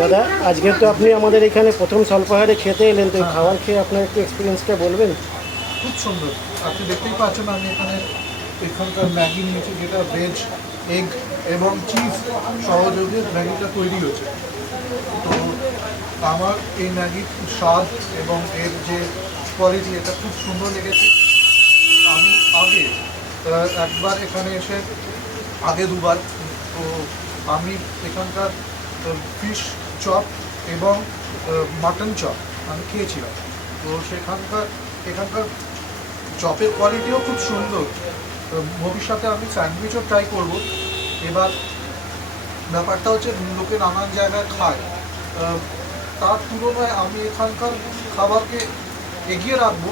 দাদা, আজকে তো আপনি আমাদের এখানে প্রথম স্বল্পাহারে খেতে এলেন, তো খাবার খেয়ে আপনার একটু এক্সপিরিয়েন্সটা বলবেন? খুব সুন্দর। আপনি দেখতেই পাচ্ছেন আমি এখানে এখানকার ম্যাগি নিয়েছি, যেটা ভেজ এগ এবং চিজ সহযোগে ম্যাগিটা তৈরি হয়েছে। তো আমার এই ম্যাগির স্বাদ এবং এর যে কোয়ালিটি এটা খুব সুন্দর লেগেছে। আমি আগে একবার এখানে এসে, আগে দুবার, তো আমি এখানকার ফিশ চপ এবং মাটন চপ আমি খেয়েছিলাম। তো সেখানকার, এখানকার চপের কোয়ালিটিও খুব সুন্দর। ভবিষ্যতে আমি স্যান্ডউইচও ট্রাই করব। এবার ব্যাপারটা হচ্ছে লোকে নানান জায়গায় খায়। তার তুলনায় আমি এখানকার খাবারকে এগিয়ে রাখব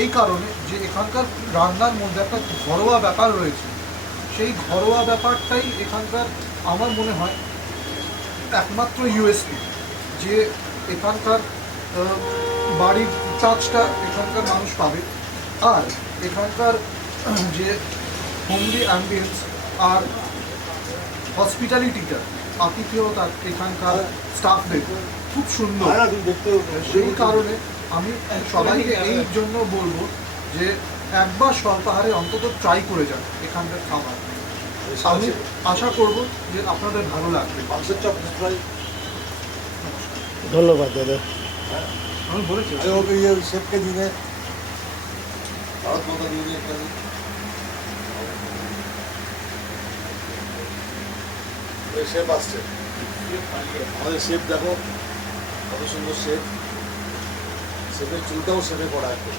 এই কারণে যে এখানকার রান্নার মধ্যে একটা ঘরোয়া ব্যাপার রয়েছে। সেই ঘরোয়া ব্যাপারটাই এখানকার আমার মনে হয় একমাত্র ইউএসপি যে এখানকার বাড়ির টাচটা এখানকার মানুষ পাবে। আর এখানকার যে হোমলি অ্যাম্বিয়েন্স আর হসপিটালিটিটা আতিথেয়তা এখানকার স্টাফদের খুব সুন্দর। সেই কারণে আমি সবাইকে এই জন্য বলব যে একবার স্বল্পাহারে অন্তত ট্রাই করে যান এখানকার খাবার। আমি আশা করব যে আপনাদের ভালো লাগবে। মাংসের চপ ধন্যবাদ দাদা। আমি বলেছি। ইয়ে শেফকে দিনে ভারত মাতা দিনে একটা। শেফ আসছে। আমাদের শেফ দেখো কত সুন্দর শেফ। শেফের চুলটাও শেফে করা একদম